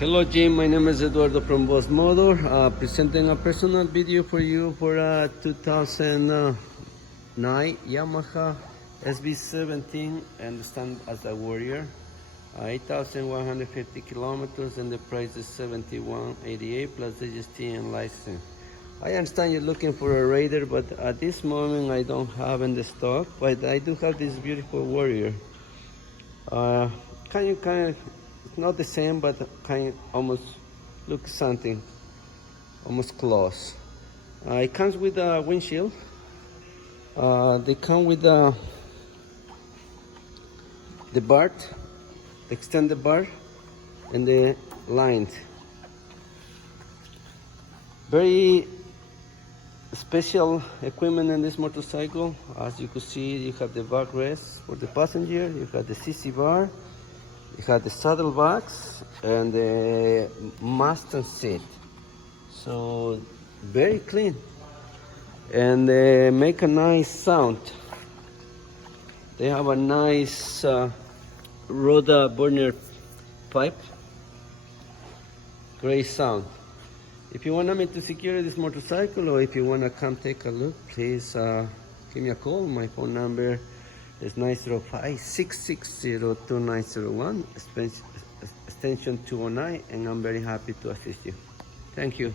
Hello Jim, my name is Eduardo from Boss Motor, presenting a personal video for you for a 2009 Yamaha SB17 and stand as a Warrior. 8,150 kilometers and the price is $71.88 plus GST and license. I understand you're looking for a Raider, but at this moment I don't have in the stock, but I do have this beautiful Warrior. Kind of, it's not the same, but kind of almost looks something, almost close. It comes with a windshield. They come with the bar, the extended bar, and the lines. Very special equipment in this motorcycle. As you can see, you have the backrest for the passenger, you have the CC bar, you have the saddle box, and the master seat. So very clean, and they make a nice sound. They have a nice Roda burner pipe. Great sound. If you want me to secure this motorcycle, or if you want to come take a look, please give me a call. My phone number is 905-660-2901, extension 209, and I'm very happy to assist you. Thank you.